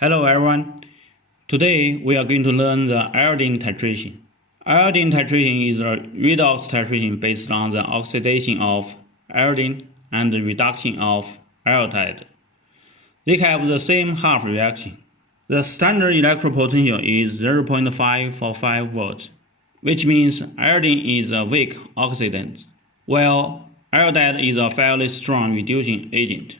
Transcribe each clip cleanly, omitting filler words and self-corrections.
Hello everyone. Today we are going to learn the iodine titration. Iodine titration is a redox titration based on the oxidation of iodine and the reduction of iodide. They have the same half reaction. The standard electrode potential is 0.545 volts, which means iodine is a weak oxidant, while iodide is a fairly strong reducing agent.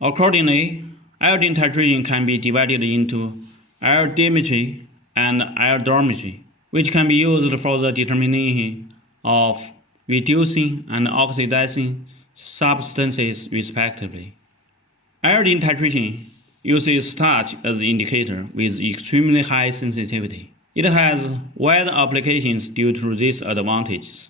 Accordingly, iodine titration can be divided into iodimetry and iodometry, which can be used for the determination of reducing and oxidizing substances respectively. Iodine titration uses starch as the indicator with extremely high sensitivity. It has wide applications due to these advantages.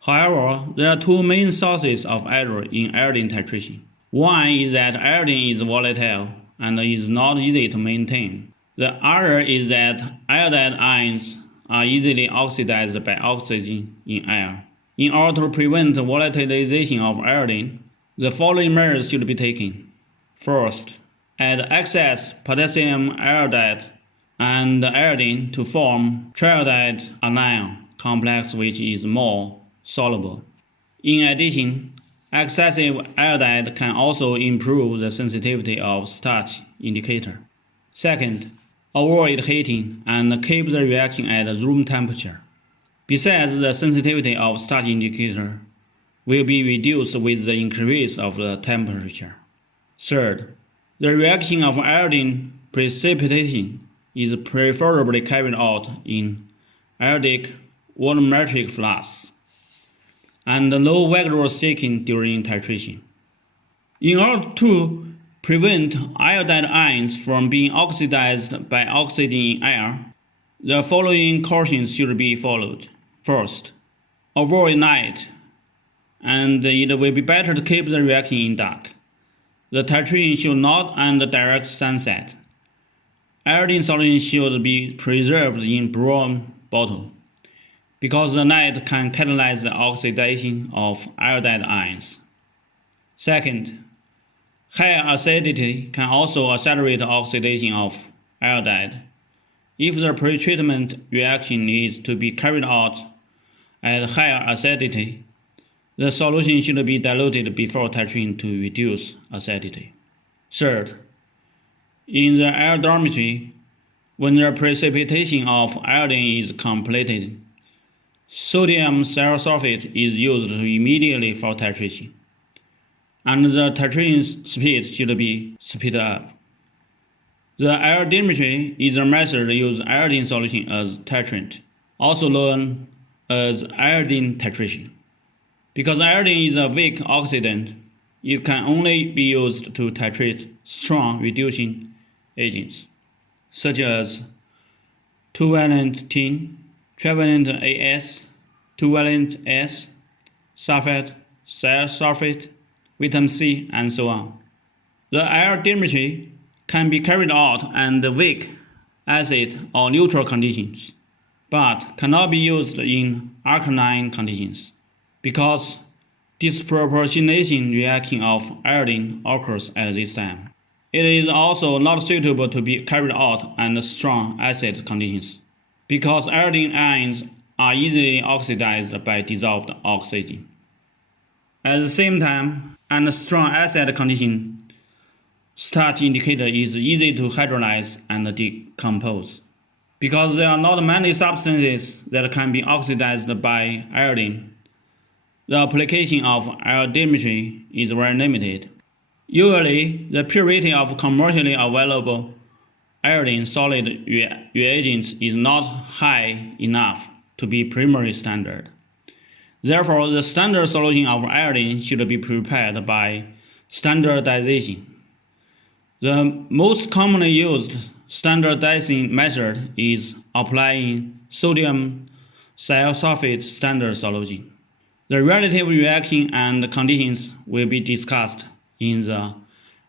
However, there are two main sources of error in iodine titration. One is that iodine is volatile and is not easy to maintain. The other is that iodide ions are easily oxidized by oxygen in air. In order to prevent volatilization of iodine, the following measures should be taken. First, add excess potassium iodide and iodine to form triiodide anion complex, which is more soluble. In addition, excessive iodide can also improve the sensitivity of starch indicator. Second, avoid heating and keep the reaction at room temperature. Besides, the sensitivity of starch indicator will be reduced with the increase of the temperature. Third, the reaction of iodine precipitation is preferably carried out in iodic volumetric flasks, and no vigorous shaking during titration. In order to prevent iodide ions from being oxidized by oxygen in air, the following cautions should be followed. First, avoid night, and it will be better to keep the reaction in dark. The titration should not end direct sunset. Iodine solution should be preserved in brown bottle, because the night can catalyze the oxidation of iodide ions. Second, high acidity can also accelerate oxidation of iodide. If the pretreatment reaction needs to be carried out at higher acidity, the solution should be diluted before titration to reduce acidity. Third, in the iodometry, when the precipitation of iodine is completed, sodium thiosulfate is used immediately for titration, and the titration speed should be speeded up. The iodinometry is a method to use iodine solution as titrant, also known as iodine titration. Because iodine is a weak oxidant, it can only be used to titrate strong reducing agents, such as 2-valent tin, trivalent AS, 2-valent S, sulfate, thiosulfate, vitamin C, and so on. The iodinometry can be carried out under weak acid or neutral conditions, but cannot be used in alkaline conditions, because disproportionation reaction of iodine occurs at this time. It is also not suitable to be carried out under strong acid conditions, because iodine ions are easily oxidized by dissolved oxygen. At the same time, under strong acid condition, starch indicator is easy to hydrolyze and decompose. Because there are not many substances that can be oxidized by iodine, the application of iodinometry is very limited. Usually, the purity of commercially available iodine solid reagents is not high enough to be primary standard. Therefore, the standard solution of iodine should be prepared by standardization. The most commonly used standardizing method is applying sodium thiosulfate standard solution. The relative reaction and conditions will be discussed in the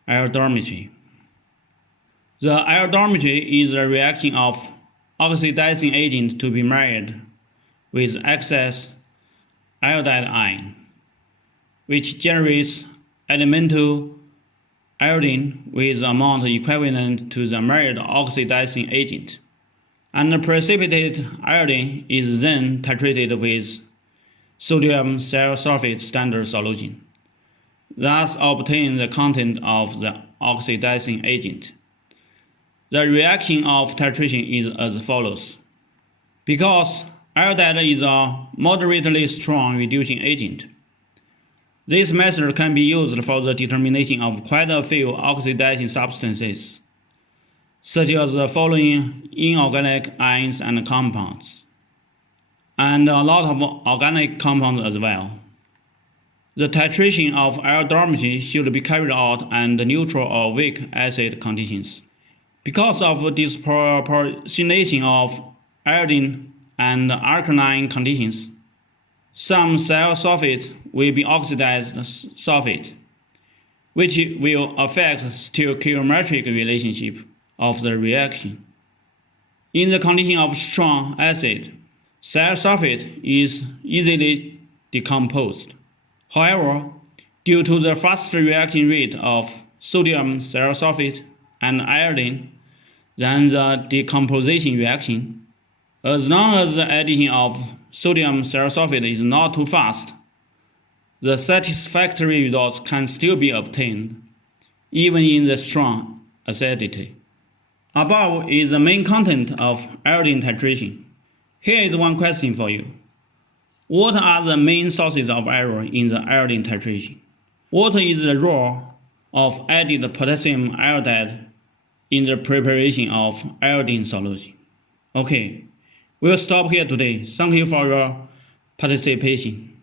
iodometry. The iodometry is a reaction of oxidizing agent to be married with excess iodide ion, which generates elemental iodine with amount equivalent to the married oxidizing agent, and the precipitated iodine is then titrated with sodium thiosulfate standard solution, thus obtain the content of the oxidizing agent. The reaction of titration is as follows. Because iodide is a moderately strong reducing agent, this method can be used for the determination of quite a few oxidizing substances, such as the following inorganic ions and compounds, and a lot of organic compounds as well. The titration of iodometry should be carried out under neutral or weak acid conditions. Because of disproportionation of iodine and alkaline conditions, some thiosulfate will be oxidized sulfate, which will affect stoichiometric relationship of the reaction. In the condition of strong acid, thiosulfate is easily decomposed. However, due to the fast reaction rate of sodium thiosulfate and iodine than the decomposition reaction, as long as the addition of sodium thiosulfate is not too fast, the satisfactory results can still be obtained, even in the strong acidity. Above is the main content of iodine titration. Here is one question for you. What are the main sources of error in the iodine titration? What is the role of added potassium iodide in the preparation of iodine solution? Okay, we'll stop here today. Thank you for your participation.